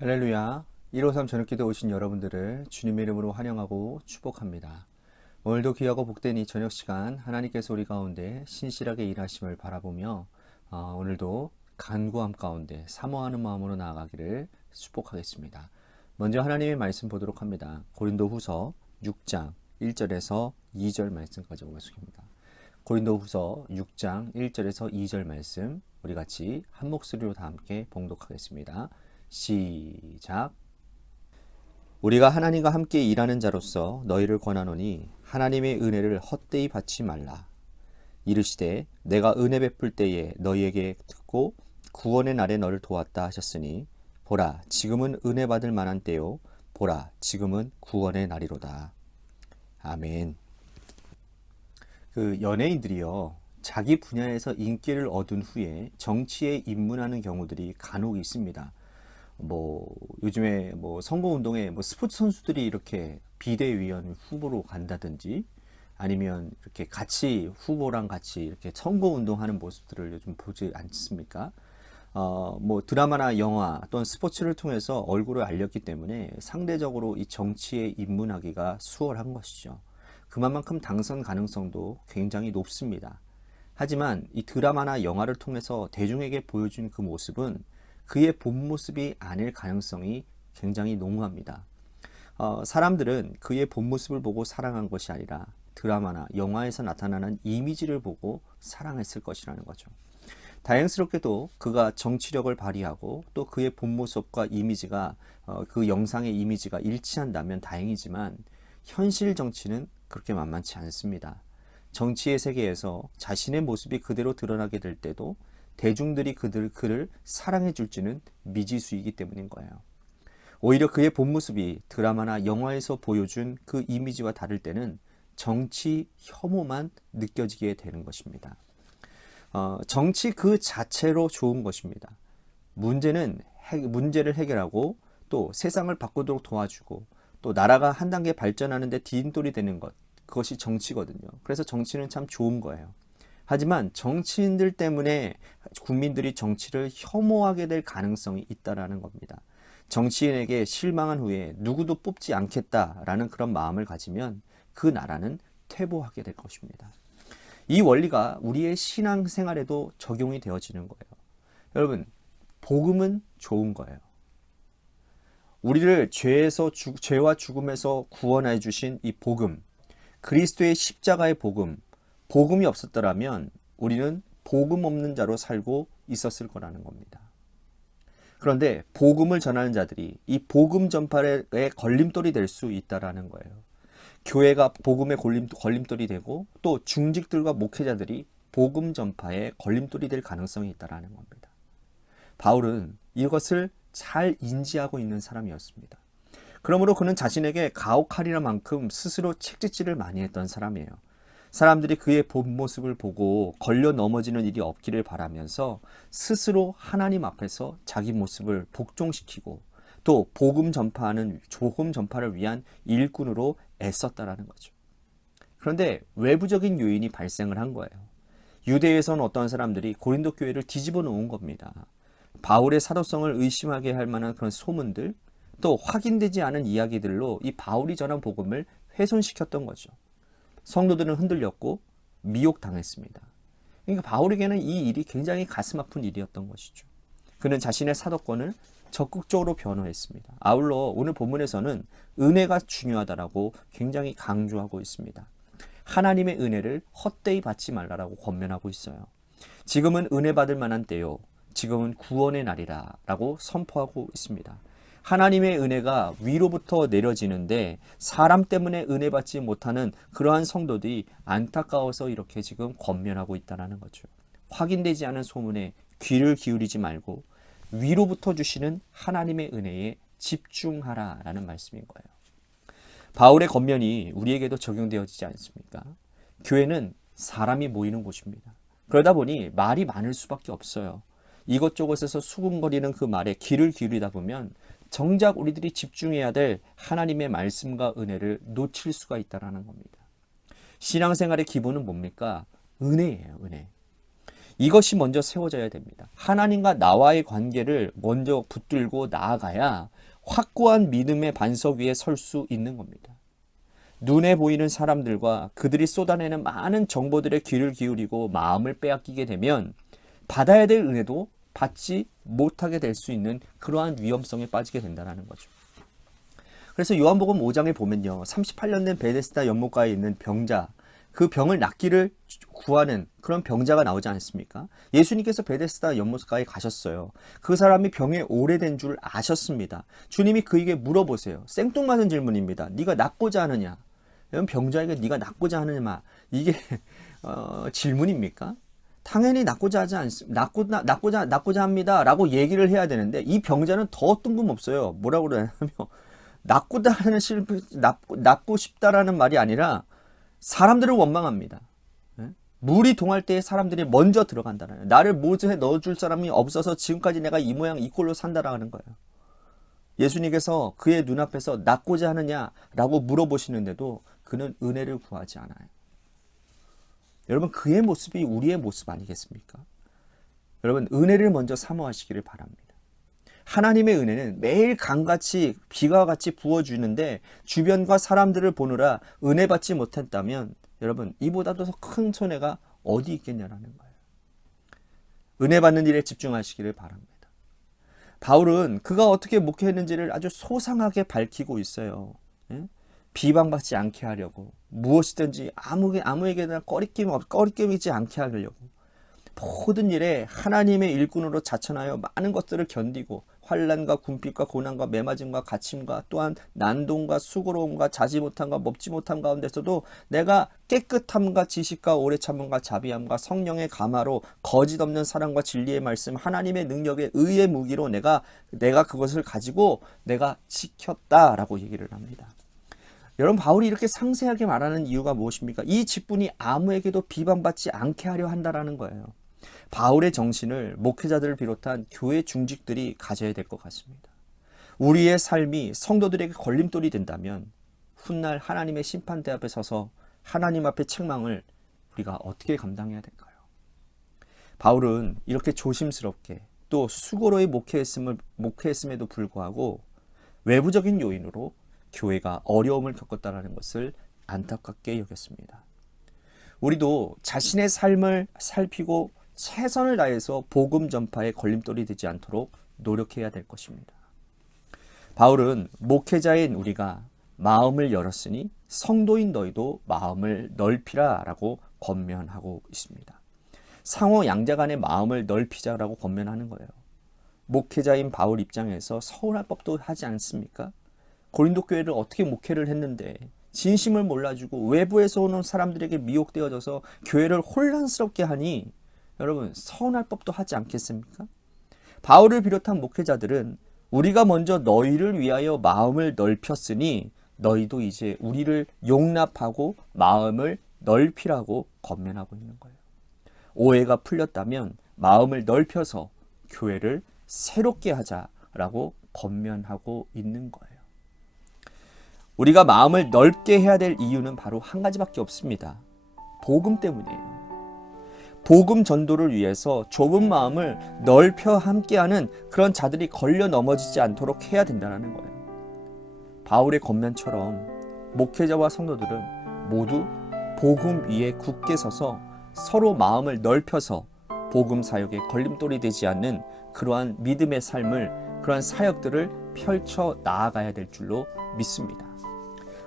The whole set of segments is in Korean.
할렐루야. 153 저녁기도 오신 여러분들을 주님의 이름으로 환영하고 축복합니다. 오늘도 귀하고 복된 이 저녁 시간 하나님께서 우리 가운데 신실하게 일하심을 바라보며 오늘도 간구함 가운데 사모하는 마음으로 나아가기를 축복하겠습니다. 먼저 하나님의 말씀 보도록 합니다. 고린도후서 6장 1절에서 2절 말씀까지 오겠습니다. 고린도후서 6장 1절에서 2절 말씀 우리 같이 한 목소리로 다 함께 봉독하겠습니다. 시작. 우리가 하나님과 함께 일하는 자로서 너희를 권하노니 하나님의 은혜를 헛되이 받지 말라. 이르시되 내가 은혜 베풀 때에 너희에게 듣고 구원의 날에 너를 도왔다 하셨으니 보라 지금은 은혜 받을 만한 때요 보라 지금은 구원의 날이로다. 아멘. 연예인들이요 자기 분야에서 인기를 얻은 후에 정치에 입문하는 경우들이 간혹 있습니다. 요즘에 선거운동에 스포츠 선수들이 이렇게 비대위원 후보로 간다든지 아니면 이렇게 같이 후보랑 같이 이렇게 선거운동하는 모습들을 요즘 보지 않습니까? 드라마나 영화 또는 스포츠를 통해서 얼굴을 알렸기 때문에 상대적으로 이 정치에 입문하기가 수월한 것이죠. 그만큼 당선 가능성도 굉장히 높습니다. 하지만 이 드라마나 영화를 통해서 대중에게 보여준 그 모습은 그의 본 모습이 아닐 가능성이 굉장히 농후합니다. 사람들은 그의 본 모습을 보고 사랑한 것이 아니라 드라마나 영화에서 나타나는 이미지를 보고 사랑했을 것이라는 거죠. 다행스럽게도 그가 정치력을 발휘하고 또 그의 본 모습과 이미지가 그 영상의 이미지가 일치한다면 다행이지만 현실 정치는 그렇게 만만치 않습니다. 정치의 세계에서 자신의 모습이 그대로 드러나게 될 때도 대중들이 그를 사랑해 줄지는 미지수이기 때문인 거예요. 오히려 그의 본 모습이 드라마나 영화에서 보여준 그 이미지와 다를 때는 정치 혐오만 느껴지게 되는 것입니다. 정치 그 자체로 좋은 것입니다. 문제를 해결하고 또 세상을 바꾸도록 도와주고 또 나라가 한 단계 발전하는 데 디딤돌이 되는 것, 그것이 정치거든요. 그래서 정치는 참 좋은 거예요. 하지만 정치인들 때문에 국민들이 정치를 혐오하게 될 가능성이 있다라는 겁니다. 정치인에게 실망한 후에 누구도 뽑지 않겠다라는 그런 마음을 가지면 그 나라는 퇴보하게 될 것입니다. 이 원리가 우리의 신앙생활에도 적용이 되어지는 거예요. 여러분, 복음은 좋은 거예요. 우리를 죄와 죽음에서 구원해 주신 이 복음, 그리스도의 십자가의 복음이 없었더라면 우리는 복음 없는 자로 살고 있었을 거라는 겁니다. 그런데 복음을 전하는 자들이 이 복음 전파의 걸림돌이 될 수 있다라는 거예요. 교회가 복음의 걸림돌이 되고 또 중직들과 목회자들이 복음 전파의 걸림돌이 될 가능성이 있다라는 겁니다. 바울은 이것을 잘 인지하고 있는 사람이었습니다. 그러므로 그는 자신에게 가혹하리라 만큼 스스로 책짓질을 많이 했던 사람이에요. 사람들이 그의 본 모습을 보고 걸려 넘어지는 일이 없기를 바라면서 스스로 하나님 앞에서 자기 모습을 복종시키고 또 복음 전파를 위한 일꾼으로 애썼다라는 거죠. 그런데 외부적인 요인이 발생을 한 거예요. 유대에서는 어떤 사람들이 고린도 교회를 뒤집어 놓은 겁니다. 바울의 사도성을 의심하게 할 만한 그런 소문들, 또 확인되지 않은 이야기들로 이 바울이 전한 복음을 훼손시켰던 거죠. 성도들은 흔들렸고 미혹당했습니다. 그러니까 바울에게는 이 일이 굉장히 가슴 아픈 일이었던 것이죠. 그는 자신의 사도권을 적극적으로 변호했습니다. 아울러 오늘 본문에서는 은혜가 중요하다라고 굉장히 강조하고 있습니다. 하나님의 은혜를 헛되이 받지 말라라고 권면하고 있어요. 지금은 은혜 받을 만한 때요. 지금은 구원의 날이라 라고 선포하고 있습니다. 하나님의 은혜가 위로부터 내려지는데 사람 때문에 은혜 받지 못하는 그러한 성도들이 안타까워서 이렇게 지금 권면하고 있다는 거죠. 확인되지 않은 소문에 귀를 기울이지 말고 위로부터 주시는 하나님의 은혜에 집중하라라는 말씀인 거예요. 바울의 권면이 우리에게도 적용되어지지 않습니까? 교회는 사람이 모이는 곳입니다. 그러다 보니 말이 많을 수밖에 없어요. 이것저것에서 수군거리는 그 말에 귀를 기울이다 보면 정작 우리들이 집중해야 될 하나님의 말씀과 은혜를 놓칠 수가 있다는 겁니다. 신앙생활의 기본은 뭡니까? 은혜예요. 은혜. 이것이 먼저 세워져야 됩니다. 하나님과 나와의 관계를 먼저 붙들고 나아가야 확고한 믿음의 반석 위에 설 수 있는 겁니다. 눈에 보이는 사람들과 그들이 쏟아내는 많은 정보들에 귀를 기울이고 마음을 빼앗기게 되면 받아야 될 은혜도 받지 못하게 될 수 있는 그러한 위험성에 빠지게 된다는 거죠. 그래서 요한복음 5장에 보면요, 38년 된 베데스다 연못가에 있는 병자, 그 병을 낫기를 구하는 그런 병자가 나오지 않습니까? 예수님께서 베데스다 연못가에 가셨어요. 그 사람이 병에 오래된 줄 아셨습니다. 주님이 그에게 물어보세요. 생뚱맞은 질문입니다. 네가 낫고자 하느냐? 여러분, 병자에게 네가 낫고자 하느냐? 이게 질문입니까? 당연히 낫고자 하지 않습니다. 낫고자 합니다라고 얘기를 해야 되는데 이 병자는 더 뜬금없어요. 뭐라고 그러냐면 낫고 싶다라는 말이 아니라 사람들을 원망합니다. 물이 동할 때에 사람들이 먼저 들어간다는, 나를 모즈에 넣어줄 사람이 없어서 지금까지 내가 이 모양 이 꼴로 산다라는 거예요. 예수님께서 그의 눈앞에서 낫고자 하느냐라고 물어보시는데도 그는 은혜를 구하지 않아요. 여러분, 그의 모습이 우리의 모습 아니겠습니까? 여러분, 은혜를 먼저 사모하시기를 바랍니다. 하나님의 은혜는 매일 강같이 비가 같이 부어주는데 주변과 사람들을 보느라 은혜 받지 못했다면 여러분, 이보다도 더 큰 손해가 어디 있겠냐라는 거예요. 은혜 받는 일에 집중하시기를 바랍니다. 바울은 그가 어떻게 목회했는지를 아주 소상하게 밝히고 있어요. 비방받지 않게 하려고, 무엇이든지 아무에게나 꺼리낌이지 않게 하려고, 모든 일에 하나님의 일꾼으로 자천하여 많은 것들을 견디고 환난과 궁핍과 고난과 매맞음과 갇힘과 또한 난동과 수고로움과 자지 못함과 먹지 못함 가운데서도 내가 깨끗함과 지식과 오래 참음과 자비함과 성령의 감화로 거짓 없는 사랑과 진리의 말씀 하나님의 능력의 의의 무기로 내가 그것을 가지고 내가 지켰다라고 얘기를 합니다. 여러분, 바울이 이렇게 상세하게 말하는 이유가 무엇입니까? 이 직분이 아무에게도 비방받지 않게 하려 한다라는 거예요. 바울의 정신을 목회자들을 비롯한 교회 중직들이 가져야 될 것 같습니다. 우리의 삶이 성도들에게 걸림돌이 된다면 훗날 하나님의 심판대 앞에 서서 하나님 앞의 책망을 우리가 어떻게 감당해야 될까요? 바울은 이렇게 조심스럽게 또 수고로이 목회했음에도 불구하고 외부적인 요인으로 교회가 어려움을 겪었다는 것을 안타깝게 여겼습니다. 우리도 자신의 삶을 살피고 최선을 다해서 복음 전파에 걸림돌이 되지 않도록 노력해야 될 것입니다. 바울은 목회자인 우리가 마음을 열었으니 성도인 너희도 마음을 넓히라 라고 권면하고 있습니다. 상호 양자 간의 마음을 넓히자라고 권면하는 거예요. 목회자인 바울 입장에서 서운할 법도 하지 않습니까? 고린도 교회를 어떻게 목회를 했는데 진심을 몰라주고 외부에서 오는 사람들에게 미혹되어져서 교회를 혼란스럽게 하니 여러분, 서운할 법도 하지 않겠습니까? 바울을 비롯한 목회자들은 우리가 먼저 너희를 위하여 마음을 넓혔으니 너희도 이제 우리를 용납하고 마음을 넓히라고 권면하고 있는 거예요. 오해가 풀렸다면 마음을 넓혀서 교회를 새롭게 하자라고 권면하고 있는 거예요. 우리가 마음을 넓게 해야 될 이유는 바로 한 가지밖에 없습니다. 복음 때문이에요. 복음 전도를 위해서 좁은 마음을 넓혀 함께하는 그런 자들이 걸려 넘어지지 않도록 해야 된다는 거예요. 바울의 권면처럼 목회자와 성도들은 모두 복음 위에 굳게 서서 서로 마음을 넓혀서 복음 사역에 걸림돌이 되지 않는 그러한 믿음의 삶을, 그러한 사역들을 펼쳐 나아가야 될 줄로 믿습니다.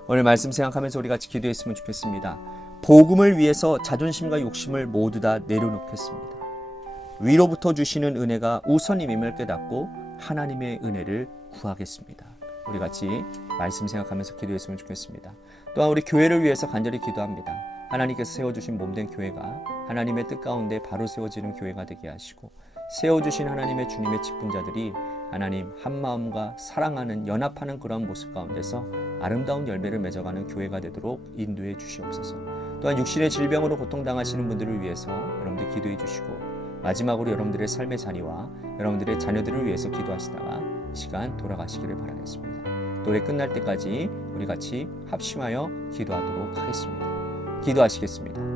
오늘 말씀 생각하면서 우리 같이 기도했으면 좋겠습니다. 복음을 위해서 자존심과 욕심을 모두 다 내려놓겠습니다. 위로부터 주시는 은혜가 우선임을 깨닫고 하나님의 은혜를 구하겠습니다. 우리 같이 말씀 생각하면서 기도했으면 좋겠습니다. 또한 우리 교회를 위해서 간절히 기도합니다. 하나님께서 세워주신 몸된 교회가 하나님의 뜻 가운데 바로 세워지는 교회가 되게 하시고, 세워주신 하나님의 주님의 직분자들이 하나님 한마음과 사랑하는, 연합하는 그런 모습 가운데서 아름다운 열매를 맺어가는 교회가 되도록 인도해 주시옵소서. 또한 육신의 질병으로 고통당하시는 분들을 위해서 여러분들 기도해 주시고, 마지막으로 여러분들의 삶의 자녀와 여러분들의 자녀들을 위해서 기도하시다가 시간 돌아가시기를 바라겠습니다. 노래 끝날 때까지 우리 같이 합심하여 기도하도록 하겠습니다. 기도하시겠습니다.